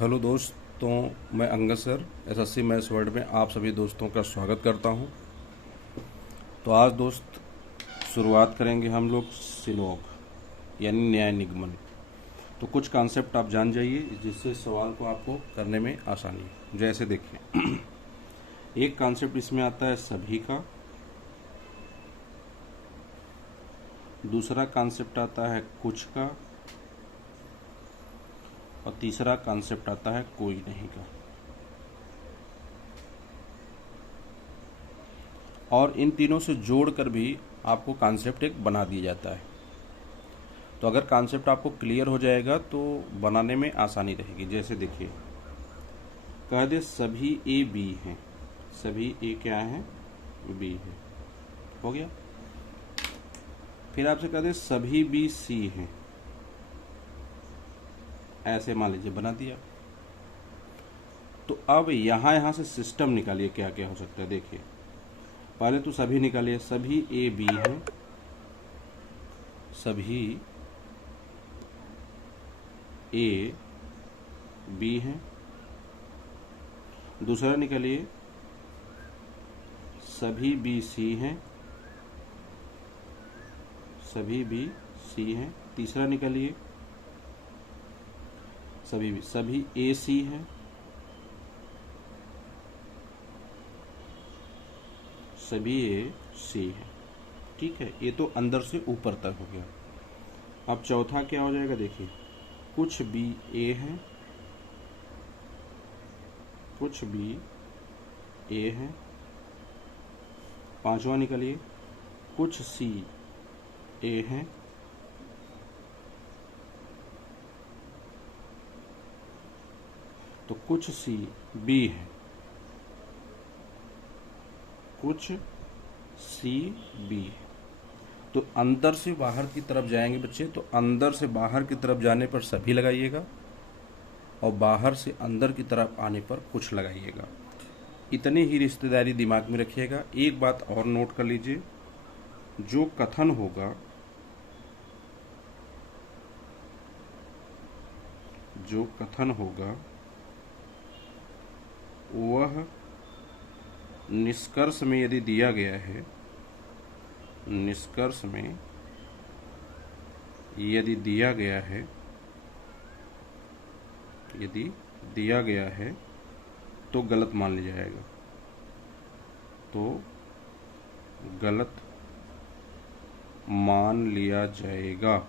Hello दोस्तों, मैं Angad sir SSC maths world में आप सभी दोस्तों का स्वागत करता हूं। तो आज दोस्त शुरुआत करेंगे हम लोग सिनोग यानी न्याय निगमन। तो कुछ कॉन्सेप्ट आप जान जाइए जिससे सवाल को आपको करने में आसानी है। जैसे देखिए एक कॉन्सेप्ट इसमें आता है सभी का, दूसरा कॉन्सेप्ट आता है कुछ का, और तीसरा कॉन्सेप्ट आता है कोई नहीं का। और इन तीनों से जोड़कर भी आपको कॉन्सेप्ट एक बना दिया जाता है। तो अगर कॉन्सेप्ट आपको क्लियर हो जाएगा तो बनाने में आसानी रहेगी। जैसे देखिए कह दे सभी ए बी हैं, सभी ए क्या है, बी है, हो गया। फिर आपसे कह दे सभी बी सी हैं, ऐसे मान लीजिए बना दिया। तो अब यहां से सिस्टम निकालिए क्या क्या हो सकता है। देखिए पहले तो सभी निकालिए, सभी ए बी हैं, सभी ए बी हैं। दूसरा निकालिए सभी बी सी हैं, सभी बी सी हैं। तीसरा निकालिए सभी ए सी हैं, सभी ए सी हैं। ठीक है, ये तो अंदर से ऊपर तक हो गया। अब चौथा क्या हो जाएगा, देखिए कुछ बी ए हैं, कुछ बी ए हैं। पांचवा निकालिए कुछ सी ए हैं, तो कुछ सी बी है, कुछ सी बी है। तो अंदर से बाहर की तरफ जाएंगे बच्चे, तो अंदर से बाहर की तरफ जाने पर सभी लगाइएगा और बाहर से अंदर की तरफ आने पर कुछ लगाइएगा। इतनी ही रिश्तेदारी दिमाग में रखिएगा। एक बात और नोट कर लीजिए, जो कथन होगा, जो कथन होगा वह निष्कर्ष में यदि दिया गया है, निष्कर्ष में यदि दिया गया है, यदि दिया गया है तो गलत मान लिया जाएगा, तो गलत मान लिया जाएगा।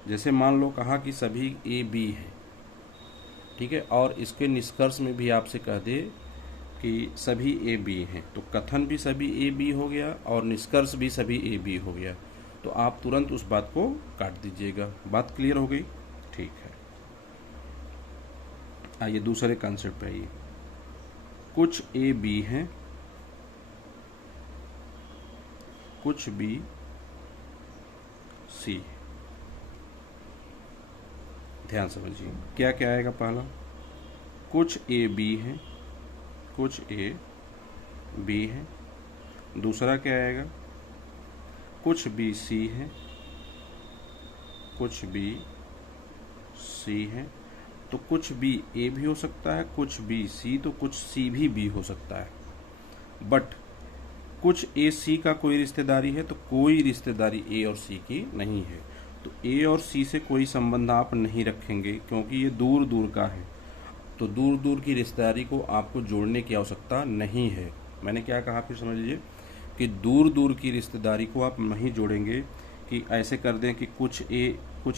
जैसे मान लो कहा कि सभी ए बी है, ठीक है, और इसके निष्कर्ष में भी आपसे कह दे कि सभी ए बी हैं, तो कथन भी सभी ए बी हो गया और निष्कर्ष भी सभी ए बी हो गया। तो आप तुरंत उस बात को काट दीजिएगा। बात क्लियर हो गई? ठीक है, आइए दूसरे कॉन्सेप्ट पे आइए। कुछ ए बी हैं, कुछ बी सी। ध्यान समझिए क्या क्या आएगा। पहला कुछ ए बी है, कुछ ए बी है। दूसरा क्या आएगा, कुछ बी सी है, कुछ बी सी है। तो कुछ बी ए भी हो सकता है, कुछ बी सी, तो कुछ सी भी बी हो सकता है। बट कुछ ए सी का कोई रिश्तेदारी है, तो कोई रिश्तेदारी ए और सी की नहीं है। तो ए और सी से कोई संबंध आप नहीं रखेंगे क्योंकि ये दूर दूर का है। तो दूर दूर की रिश्तेदारी को आपको जोड़ने की आवश्यकता नहीं है। मैंने क्या कहा, फिर समझ लीजिए कि दूर दूर की रिश्तेदारी को आप नहीं जोड़ेंगे कि ऐसे कर दें कि कुछ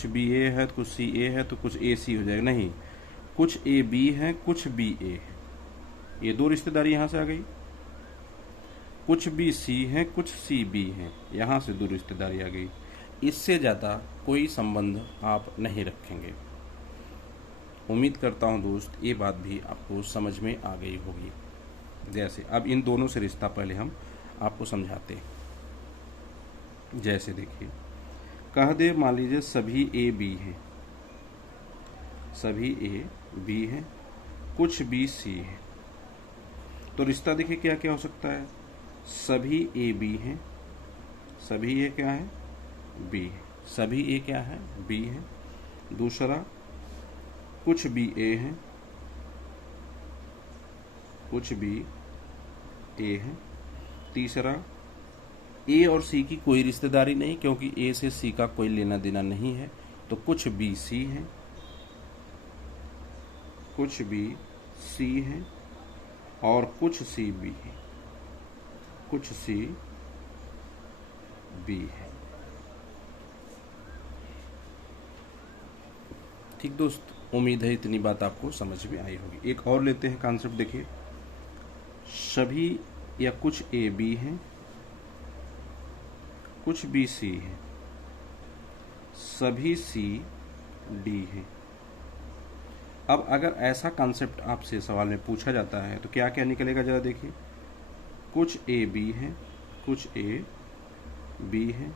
बी ए है, कुछ सी ए है, तो कुछ ए सी हो जाएगा। नहीं, कुछ ए बी है, कुछ बी ए है, ये दो रिश्तेदारी यहाँ से आ गई। कुछ बी सी है, कुछ सी बी है, यहाँ से दो रिश्तेदारी आ गई। इससे ज़्यादा कोई संबंध आप नहीं रखेंगे। उम्मीद करता हूँ दोस्त ये बात भी आपको समझ में आ गई होगी। जैसे अब इन दोनों से रिश्ता पहले हम आपको समझाते हैं। जैसे देखिए कह दे मान लीजिए सभी ए बी हैं, सभी ए बी हैं, कुछ बी सी है। तो रिश्ता देखिए क्या क्या हो सकता है। सभी ए बी हैं, सभी ये क्या है, बी है। सभी ए क्या है, बी है। दूसरा, कुछ बी ए है, कुछ बी ए है। तीसरा, ए और सी की कोई रिश्तेदारी नहीं, क्योंकि ए से सी का कोई लेना देना नहीं है, तो कुछ बी सी है, कुछ बी सी है, और कुछ सी बी है, कुछ सी बी है। ठीक दोस्त, उम्मीद है इतनी बात आपको समझ में आई होगी। एक और लेते हैं कॉन्सेप्ट, देखिए। सभी या कुछ ए बी है, कुछ बी सी है, सभी सी डी है। अब अगर ऐसा कॉन्सेप्ट आपसे सवाल में पूछा जाता है तो क्या क्या निकलेगा, जरा देखिए। कुछ ए बी है, कुछ ए बी है,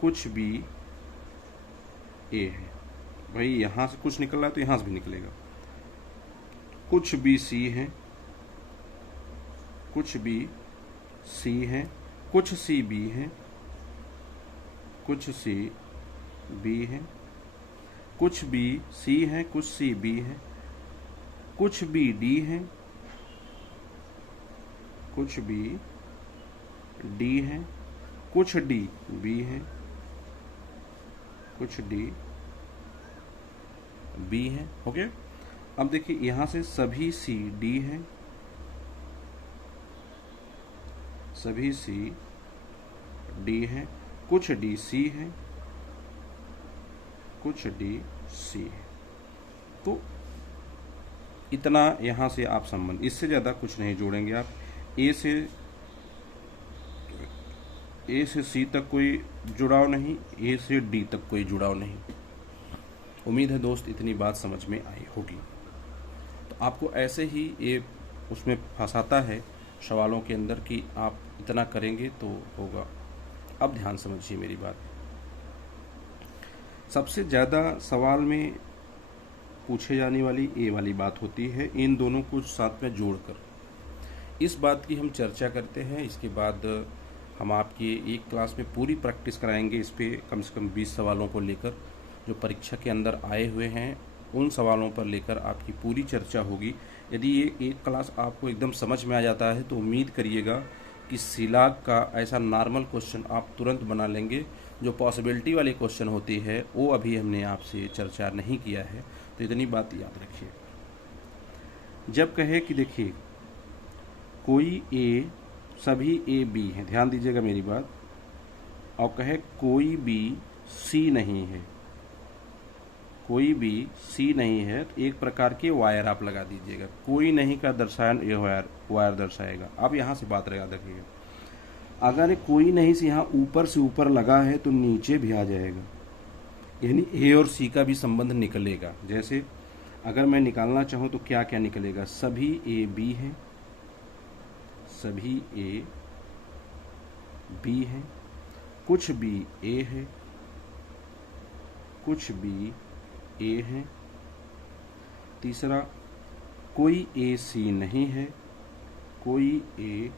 कुछ बी ए है। भाई यहां से कुछ निकल रहा है तो यहां से भी निकलेगा। कुछ बी सी है, कुछ बी सी है, कुछ सी बी है, कुछ सी बी है, कुछ बी सी है, कुछ सी बी है, कुछ बी डी है, कुछ बी डी है, कुछ डी बी है, कुछ डी बी है। ओके, अब देखिए यहां से सभी सी डी है, सभी सी डी है, कुछ डी सी है, कुछ डी सी है। तो इतना यहां से आप संबंध, इससे ज्यादा कुछ नहीं जोड़ेंगे आप। ए से सी तक कोई जुड़ाव नहीं, ए से डी तक कोई जुड़ाव नहीं। उम्मीद है दोस्त इतनी बात समझ में आई होगी। तो आपको ऐसे ही ये उसमें फंसाता है सवालों के अंदर कि आप इतना करेंगे तो होगा। अब ध्यान समझिए मेरी बात। सबसे ज़्यादा सवाल में पूछे जाने वाली ए वाली बात होती है, इन दोनों को साथ में जोड़कर। इस बात की हम चर्चा करते हैं, इसके बाद हम आपकी एक क्लास में पूरी प्रैक्टिस कराएंगे इस पे, कम से कम 20 सवालों को लेकर जो परीक्षा के अंदर आए हुए हैं, उन सवालों पर लेकर आपकी पूरी चर्चा होगी। यदि ये एक क्लास आपको एकदम समझ में आ जाता है तो उम्मीद करिएगा कि सिलाग का ऐसा नॉर्मल क्वेश्चन आप तुरंत बना लेंगे। जो पॉसिबिलिटी वाले क्वेश्चन होती है वो अभी हमने आपसे चर्चा नहीं किया है, तो इतनी बात याद रखिए। जब कहे कि देखिए कोई ए, सभी ए बी है, ध्यान दीजिएगा मेरी बात, और कहे कोई बी सी नहीं है, कोई भी सी नहीं है, तो एक प्रकार के वायर आप लगा दीजिएगा। कोई नहीं का दर्शायन ये वायर दर्शाएगा। अब यहाँ से बात याद रखिएगा, अगर कोई नहीं से यहाँ ऊपर से ऊपर लगा है तो नीचे भी आ जाएगा, यानी ए और सी का भी संबंध निकलेगा। जैसे अगर मैं निकालना चाहूँ तो क्या क्या निकलेगा, सभी ए बी है, सभी ए बी है, कुछ बी ए है, कुछ बी ए है। तीसरा, कोई ए सी नहीं है, कोई ए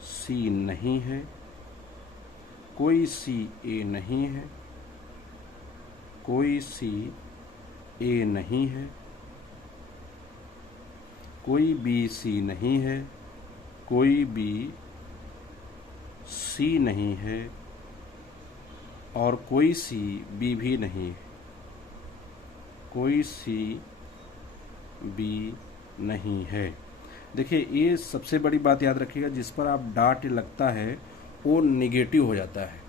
सी नहीं है, कोई सी ए नहीं है, कोई सी ए नहीं है, कोई बी सी नहीं है, कोई बी सी नहीं है, और कोई सी बी भी नहीं है, कोई सी बी नहीं है। देखिए ये सबसे बड़ी बात याद रखिएगा, जिस पर आप डॉट लगता है वो निगेटिव हो जाता है।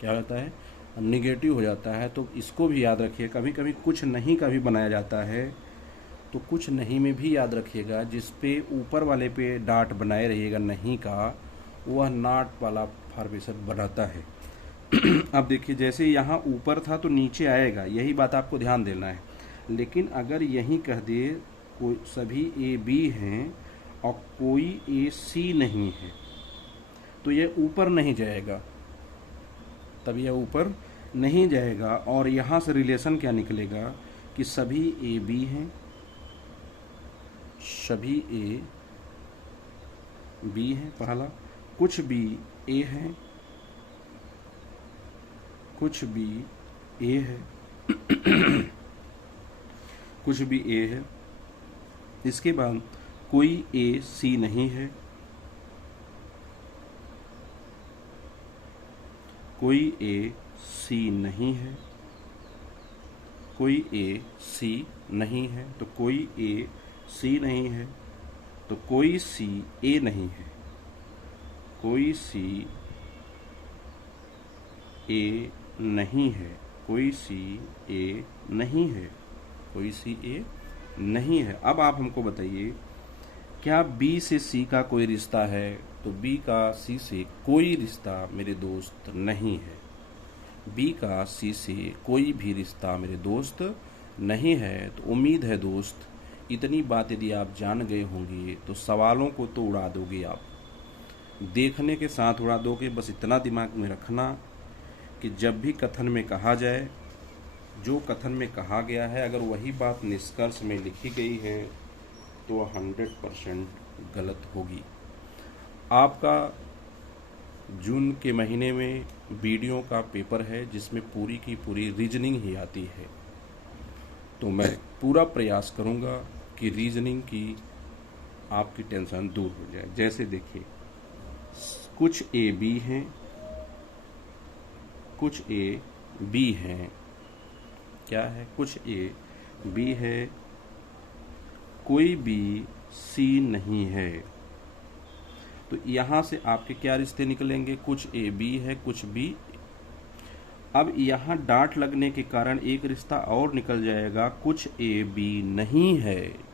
क्या होता है, निगेटिव हो जाता है। तो इसको भी याद रखिए। कभी कभी कुछ नहीं का भी बनाया जाता है, तो कुछ नहीं में भी याद रखिएगा, जिस पे ऊपर वाले पे डॉट बनाए रहिएगा नहीं का, वह नॉट वाला फॉर्मेशन बनाता है। अब देखिए जैसे यहाँ ऊपर था तो नीचे आएगा, यही बात आपको ध्यान देना है। लेकिन अगर यहीं कह दे कोई सभी ए बी हैं और कोई ए सी नहीं है, तो यह ऊपर नहीं जाएगा, तब यह ऊपर नहीं जाएगा। और यहाँ से रिलेशन क्या निकलेगा कि सभी ए बी हैं, सभी ए बी हैं पहला, कुछ बी ए है, कुछ बी ए है कुछ भी ए है। इसके बाद कोई ए सी नहीं है, कोई ए सी नहीं है, कोई ए सी नहीं है, तो कोई ए सी नहीं है, तो कोई सी ए नहीं है, कोई सी ए नहीं है, कोई सी ए नहीं है, कोई सी ए नहीं है। अब आप हमको बताइए, क्या बी से सी का कोई रिश्ता है? तो बी का सी से कोई रिश्ता मेरे दोस्त नहीं है। बी का सी से कोई भी रिश्ता मेरे दोस्त नहीं है। तो उम्मीद है दोस्त, इतनी बात यदि आप जान गए होंगे तो सवालों को तो उड़ा दोगे, आप देखने के साथ उड़ा दोगे। बस इतना दिमाग में रखना कि जब भी कथन में कहा जाए, जो कथन में कहा गया है, अगर वही बात निष्कर्ष में लिखी गई है तो वह 100% गलत होगी। आपका जून के महीने में वीडियो का पेपर है जिसमें पूरी की पूरी रीजनिंग ही आती है, तो मैं पूरा प्रयास करूंगा कि रीजनिंग की आपकी टेंशन दूर हो जाए। जैसे देखिए, कुछ ए बी हैं, कुछ ए बी हैं। क्या है? कुछ ए बी है, कोई बी सी नहीं है। तो यहां से आपके क्या रिश्ते निकलेंगे? कुछ ए बी है, कुछ बी। अब यहां डांट लगने के कारण एक रिश्ता और निकल जाएगा, कुछ ए बी नहीं है।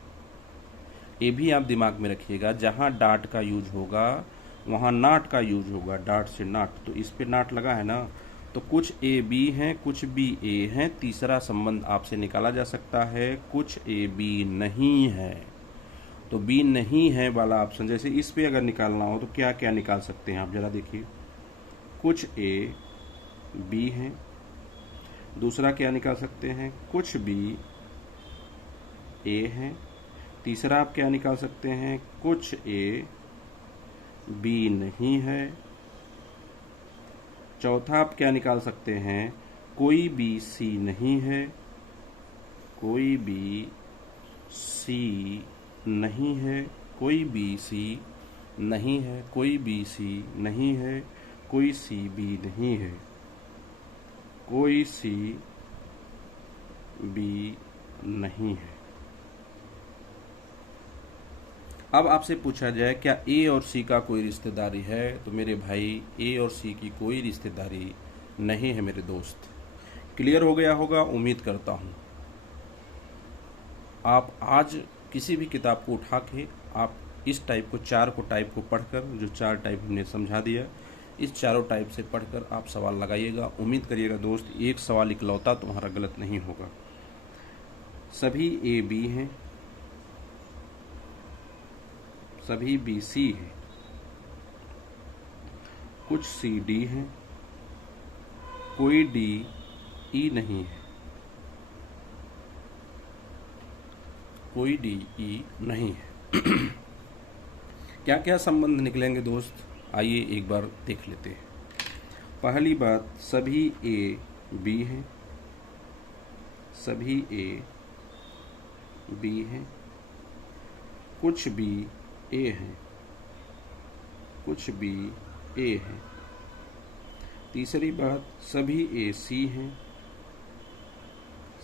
ये भी आप दिमाग में रखिएगा, जहां डांट का यूज होगा वहां नाट का यूज होगा, डांट से नाट। तो इस पे नाट लगा है ना, तो कुछ ए बी हैं, कुछ बी ए हैं। तीसरा संबंध आपसे निकाला जा सकता है, कुछ ए बी नहीं है। तो बी नहीं है वाला ऑप्शन, जैसे इस पे अगर निकालना हो तो क्या क्या निकाल सकते हैं आप जरा देखिए। कुछ ए बी हैं। दूसरा क्या निकाल सकते हैं? कुछ बी ए हैं। तीसरा आप क्या निकाल सकते हैं? कुछ ए बी नहीं है। चौथा आप क्या निकाल सकते हैं? कोई बी सी नहीं है, कोई बी सी नहीं है, कोई बी सी नहीं है, कोई बी सी नहीं है, कोई सी बी नहीं है, कोई सी बी नहीं है। अब आपसे पूछा जाए क्या ए और सी का कोई रिश्तेदारी है? तो मेरे भाई, ए और सी की कोई रिश्तेदारी नहीं है मेरे दोस्त। क्लियर हो गया होगा, उम्मीद करता हूँ। आप आज किसी भी किताब को उठा के आप इस टाइप को, चार को टाइप को पढ़कर, जो चार टाइप हमने समझा दिया, इस चारों टाइप से पढ़कर आप सवाल लगाइएगा। उम्मीद करिएगा दोस्त, एक सवाल इकलौता तुम्हारा गलत नहीं होगा। सभी ए बी हैं, सभी बी सी हैं, कुछ सी डी हैं, कोई डी ई नहीं है, कोई डी ई नहीं है। क्या क्या संबंध निकलेंगे दोस्त, आइए एक बार देख लेते हैं। पहली बात, सभी ए बी हैं, सभी ए बी हैं, कुछ बी ए हैं, कुछ बी ए हैं। तीसरी बात, सभी ए सी हैं,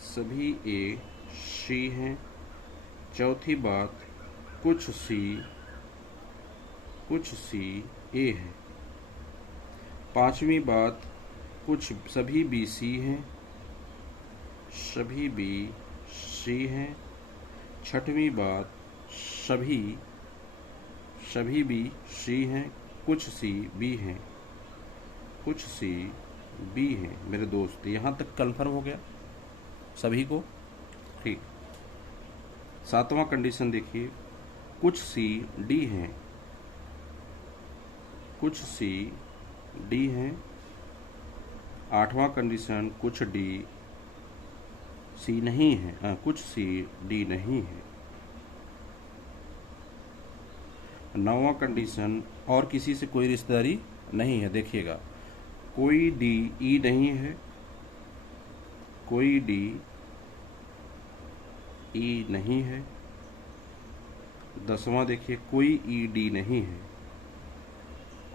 सभी ए सी हैं। चौथी बात, कुछ सी ए है। पांचवी बात, कुछ सभी बी सी हैं, सभी बी सी हैं। छठवीं बात, सभी बी सी हैं, कुछ सी बी हैं, कुछ सी बी हैं। मेरे दोस्त, यहाँ तक कंफर्म हो गया सभी को? ठीक। सातवां कंडीशन देखिए, कुछ सी डी हैं, कुछ सी डी हैं। आठवां कंडीशन, कुछ डी सी नहीं है, कुछ सी डी नहीं है। नौवां कंडीशन, और किसी से कोई रिश्तेदारी नहीं है। देखिएगा, कोई डी ई नहीं है, कोई डी ई नहीं है। 10वां देखिए, कोई ई डी नहीं है,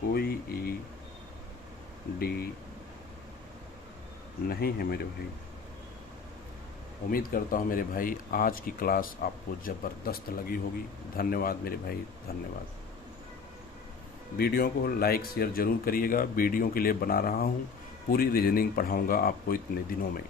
कोई ई डी नहीं है मेरे भाई। उम्मीद करता हूँ मेरे भाई आज की क्लास आपको ज़बरदस्त लगी होगी। धन्यवाद मेरे भाई, धन्यवाद। वीडियो को लाइक शेयर ज़रूर करिएगा। वीडियो के लिए बना रहा हूँ, पूरी रीजनिंग पढ़ाऊँगा आपको इतने दिनों में।